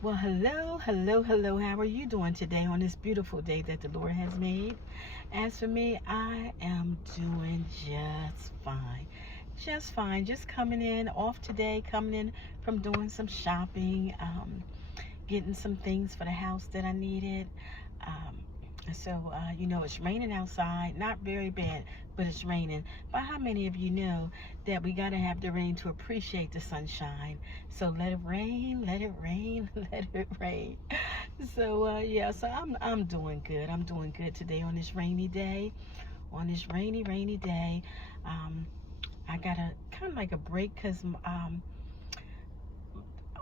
Well, hello, hello, hello. How are you doing today on this beautiful day that the Lord has made? As for me, I am doing just fine. Just fine. Just coming in off today, coming in from doing some shopping, getting some things for the house that I needed. Um, it's raining outside. Not very bad, but it's raining. But how many of you know that we got to have the rain to appreciate the sunshine? So let it rain, let it rain, let it rain. So I'm doing good. I'm doing good today on this rainy day. On this rainy day, um, I got a kind of like a break because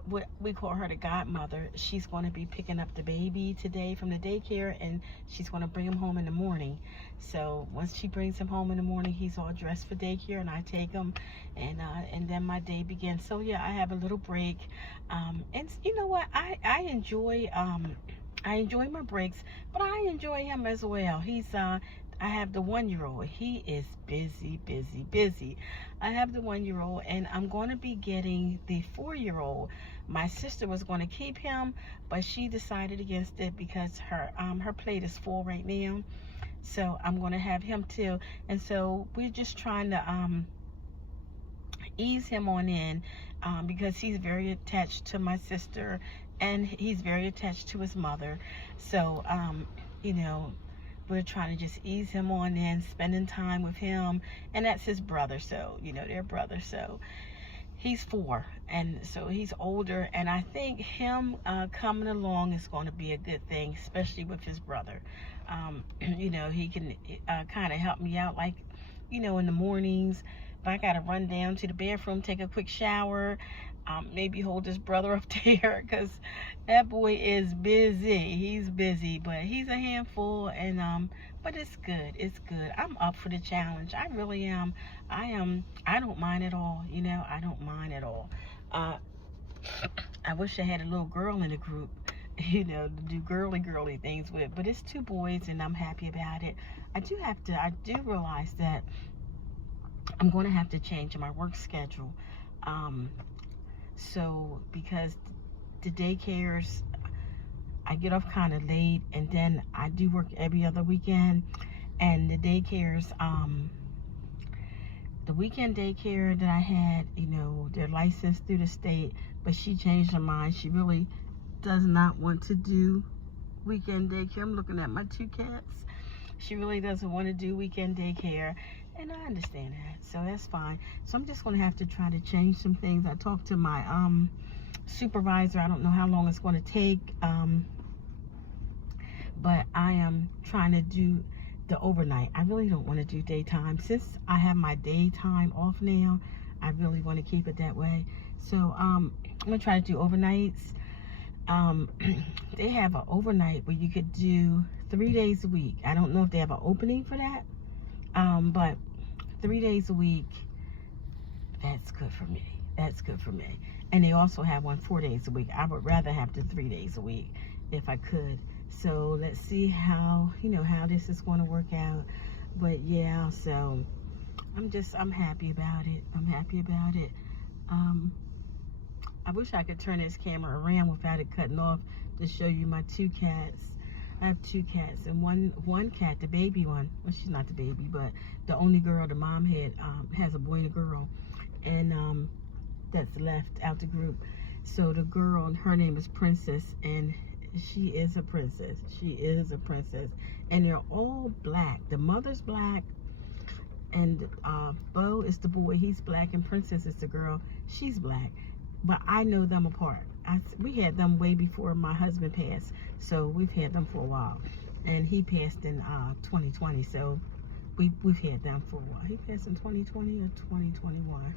what we call her the godmother. She's going to be picking up the baby today from the daycare, and she's going to bring him home in the morning. So once she brings him home in the morning, he's all dressed for daycare, and I take him, and then my day begins. So yeah, I have a little break, and you know what? I enjoy my breaks, but I enjoy him as well. I have the 1 year old. He is busy, busy, busy. I have the 1 year old, and I'm going to be getting the 4 year old. My sister was going to keep him, but she decided against it because her plate is full right now. So I'm going to have him too. And so we're just trying to ease him on in, because he's very attached to my sister, and he's very attached to his mother. So you know, we're trying to just ease him on in, spending time with him, and that's his brother. So they're brothers. So he's 4, and so he's older, and I think him coming along is going to be a good thing, especially with his brother. He can kind of help me out, like in the mornings. If I gotta run down to the bathroom, take a quick shower, maybe hold his brother up there, because that boy is busy. He's busy, but he's a handful, and but it's good. It's good. I'm up for the challenge. I really am. I don't mind at all. I don't mind at all. Uh, I wish I had a little girl in the group, to do girly things with. But it's 2 boys, and I'm happy about it. I do realize that I'm going to have to change my work schedule. Um, because the daycares, I get off kind of late, and then I do work every other weekend. And the daycares, the weekend daycare that I had, they're licensed through the state, but she changed her mind. She really does not want to do weekend daycare. I'm looking at my 2 cats. She really doesn't want to do weekend daycare, and I understand that, so that's fine. So I'm just going to have to try to change some things. I talked to my supervisor. I don't know how long it's going to take, but I am trying to do the overnight. I really don't want to do daytime. Since I have my daytime off now, I really want to keep it that way. So I'm going to try to do overnights. They have an overnight where you could do 3 days a week. I don't know if they have an opening for that, but 3 days a week, that's good for me. That's good for me. And they also have one 4 days a week. I would rather have the 3 days a week if I could. So let's see how this is going to work out. But yeah, so I'm happy about it. I'm happy about it. I wish I could turn this camera around without it cutting off to show you my 2 cats. I have 2 cats, and one cat, the baby one, well, she's not the baby, but the only girl the mom had has a boy and a girl, and that's left out the group. So the girl, her name is Princess, and she is a princess. She is a princess, and they're all black. The mother's black, and Bo is the boy. He's black, and Princess is the girl. She's black. But I know them apart. We had them way before my husband passed, so we've had them for a while. And he passed in 2020, so we've had them for a while. He passed in 2020 or 2021?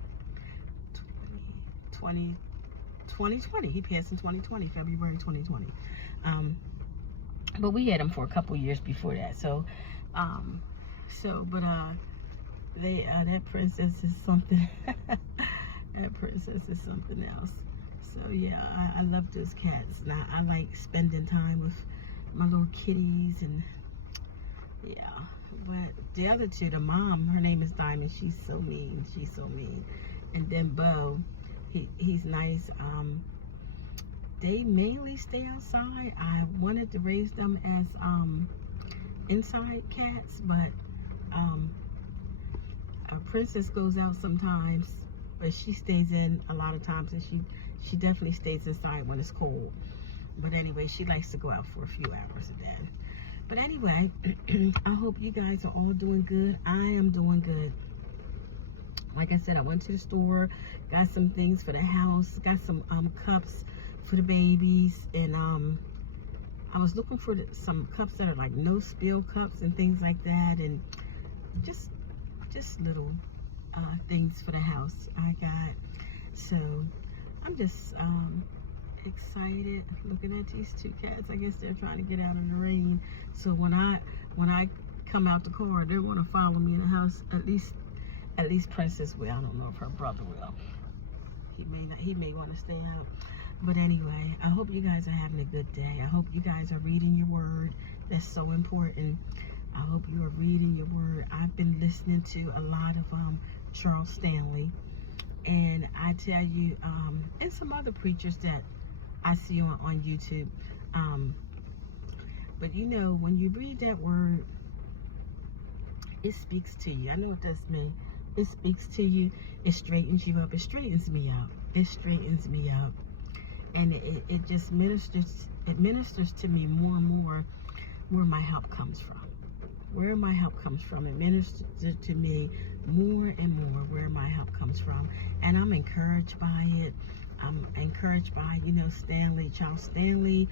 2020. He passed in 2020, February 2020. But we had him for a couple years before that. That princess is something. That princess is something else. So yeah, I love those cats. Now I like spending time with my little kitties, and yeah. But the other 2, the mom, her name is Diamond. She's so mean. She's so mean. And then Bo, he's nice. they mainly stay outside. I wanted to raise them as inside cats, but our Princess goes out sometimes, but she stays in a lot of times, and she definitely stays inside when it's cold. But anyway, she likes to go out for a few hours a day. But anyway, I hope you guys are all doing good. I am doing good. Like I said, I went to the store, got some things for the house, got some cups for the babies, and I was looking for some cups that are like no spill cups and things like that, and just little things for the house I got. So I'm just excited looking at these two cats. I guess they're trying to get out in the rain. So when I come out the car, they're going to follow me in the house. At least Princess will. I don't know if her brother will. He may not. He may want to stay out. But anyway, I hope you guys are having a good day. I hope you guys are reading your word. That's so important. I hope you are reading your word. I've been listening to a lot of Charles Stanley, and I tell you, and some other preachers that I see on YouTube. But you know, when you read that word, it speaks to you. I know it does me. It speaks to you. It straightens you up. It straightens me out. It straightens me out. And it just ministers. It ministers to me more and more where my help comes from. Where my help comes from. It ministers to me more and more where my help comes from. And I'm encouraged by it. I'm encouraged by, you know, Stanley, Charles Stanley.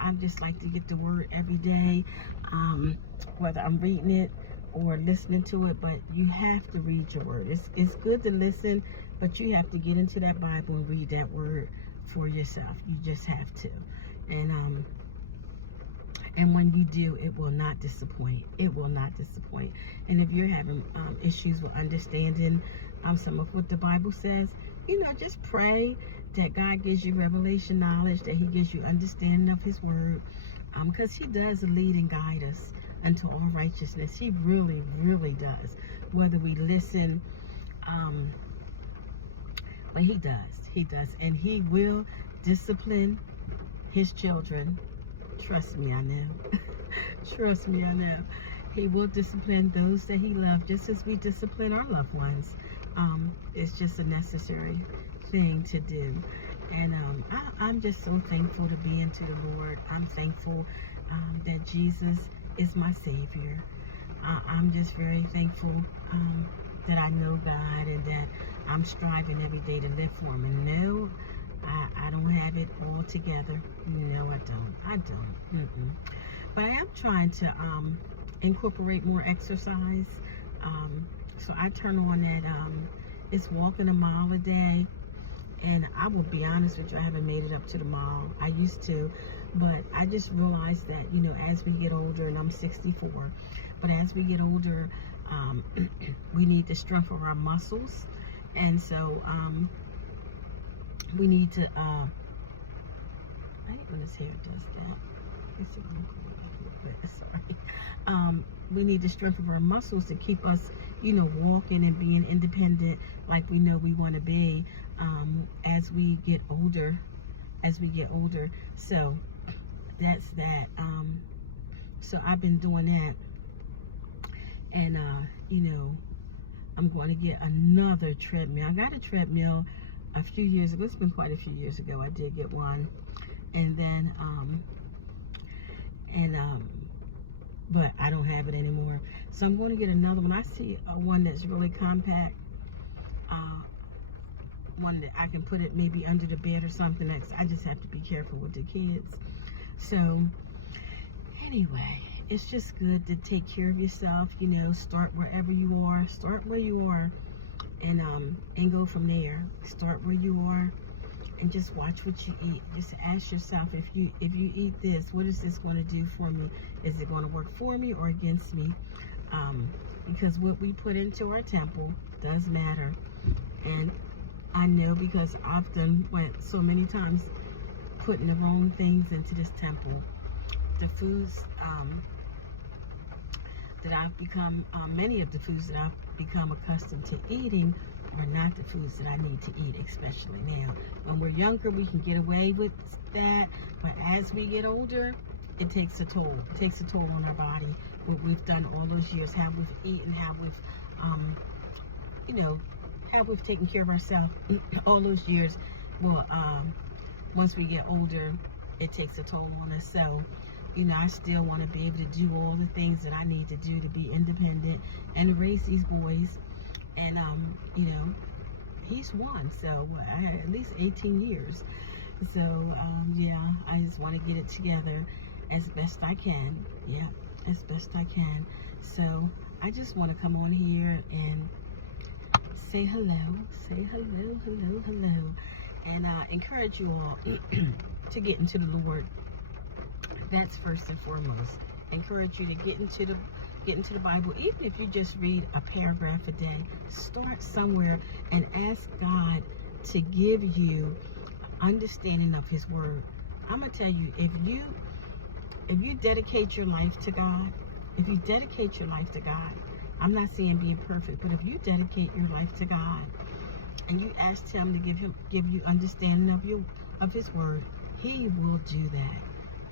I just like to get the word every day, whether I'm reading it or listening to it. But you have to read your word. It's good to listen, but you have to get into that Bible and read that word for yourself. You just have to. And when you do, it will not disappoint. It will not disappoint. And if you're having issues with understanding some of what the Bible says, you know, just pray that God gives you revelation knowledge, that he gives you understanding of his word, because he does lead and guide us unto all righteousness. He really, really does. Whether we listen, but he does. And he will discipline his children. Trust me, I know. Trust me, I know. He will discipline those that he loves, just as we discipline our loved ones. It's just a necessary thing to do. And I'm just so thankful to be into the Lord. I'm thankful that Jesus is my Savior. I'm just very thankful that I know God, and that I'm striving every day to live for him. And no, I don't have it all together. No, I don't. But I am trying to incorporate more exercise. So I turn on that it's walking a mile a day. And I will be honest with you, I haven't made it up to the mile. I used to, but I just realized that, you know, as we get older, and I'm 64, but as we get older, we need the strength of our muscles. And so we need to, I hate when his hair does that. It's a little bit, sorry. We need the strength of our muscles to keep us, you know, walking and being independent like we know we want to be as we get older. So that's that. So I've been doing that. And, you know, I'm going to get another treadmill. I got a treadmill a few years ago. It's been quite a few years ago. I did get one. And then, but I don't have it anymore. So I'm going to get another one. I see one that's really compact. One that I can put it maybe under the bed or something. I just have to be careful with the kids. So anyway, it's just good to take care of yourself. You know, start wherever you are. Start where you are, and go from there. Start where you are, and just watch what you eat. Just ask yourself, if you eat this, what is this going to do for me? Is it going to work for me or against me? Because what we put into our temple does matter. And I know, because I've done so many times putting the wrong things into this temple. The foods that I've become, many of the foods that I've become accustomed to eating are not the foods that I need to eat, especially now. When we're younger, we can get away with that, but as we get older, it takes a toll. It takes a toll on our body. What we've done all those years, how we've eaten, how we've, how we've taken care of ourselves all those years. Well, once we get older, it takes a toll on us. So, I still want to be able to do all the things that I need to do to be independent and raise these boys. And, he's one, so I had at least 18 years. So, yeah, I just want to get it together as best I can. Yeah, as best I can. So, I just want to come on here and say hello, and encourage you all to get into the Lord. That's first and foremost. Encourage you to get into the Bible. Even if you just read a paragraph a day, start somewhere and ask God to give you understanding of His Word. I'm gonna tell you, if you dedicate your life to God, I'm not saying being perfect, but if you dedicate your life to God and you ask Him to give you understanding of His Word, He will do that.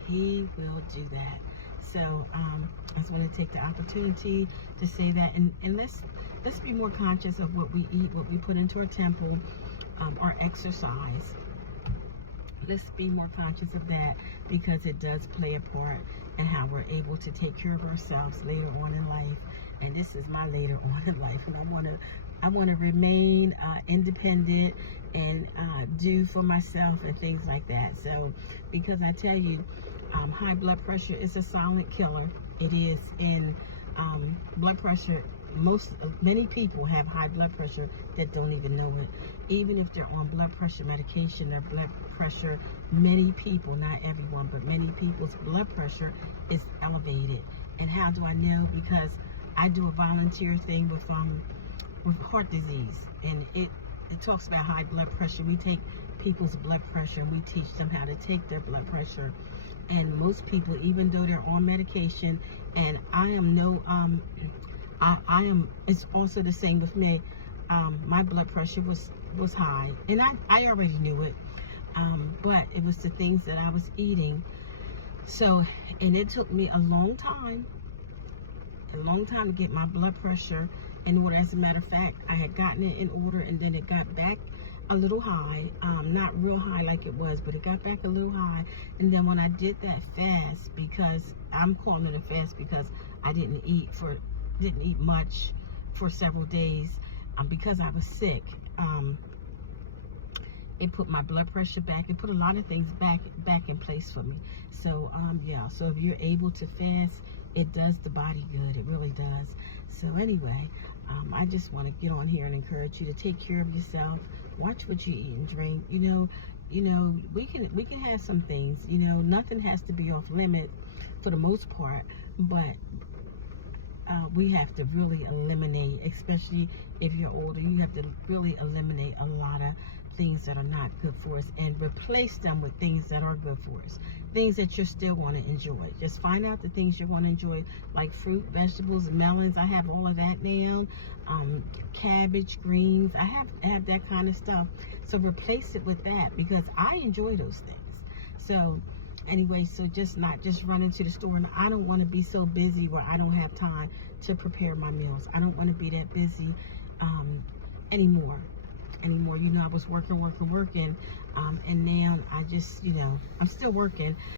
He will do that. So I just want to take the opportunity to say that, and let's be more conscious of what we eat, what we put into our temple, our exercise. Let's be more conscious of that, because it does play a part in how we're able to take care of ourselves later on in life. And this is my later on in life, and I want to remain independent and do for myself and things like that. So, because I tell you, high blood pressure is a silent killer. It is. And blood pressure, many people have high blood pressure that don't even know it. Even if they're on blood pressure medication, their blood pressure, many people, not everyone, but many people's blood pressure is elevated. And how do I know? Because I do a volunteer thing with heart disease, and it talks about high blood pressure. We take people's blood pressure and we teach them how to take their blood pressure. And most people, even though they're on medication, and it's also the same with me. My blood pressure was high, and I already knew it, but it was the things that I was eating. So, and it took me a long time to get my blood pressure in order. As a matter of fact, I had gotten it in order, and then it got back a little high, not real high like it was, but it got back a little high. And then when I did that fast, because I'm calling it a fast because I didn't eat much for several days, because I was sick, it put my blood pressure back. It put a lot of things back in place for me. So yeah, so if you're able to fast, it does the body good. It really does. So anyway, I just want to get on here and encourage you to take care of yourself. Watch what you eat and drink. We can have some things. Nothing has to be off limit for the most part, but we have to really eliminate, especially if you're older, you have to really eliminate a lot of things that are not good for us and replace them with things that are good for us, things that you still want to enjoy. Just find out the things you want to enjoy, like fruit, vegetables, melons. I have all of that now. Cabbage, greens. I have that kind of stuff. So replace it with that, because I enjoy those things. So anyway, so not just run into the store, and I don't want to be so busy where I don't have time to prepare my meals. I don't want to be that busy anymore. I was working, and now I just, I'm still working.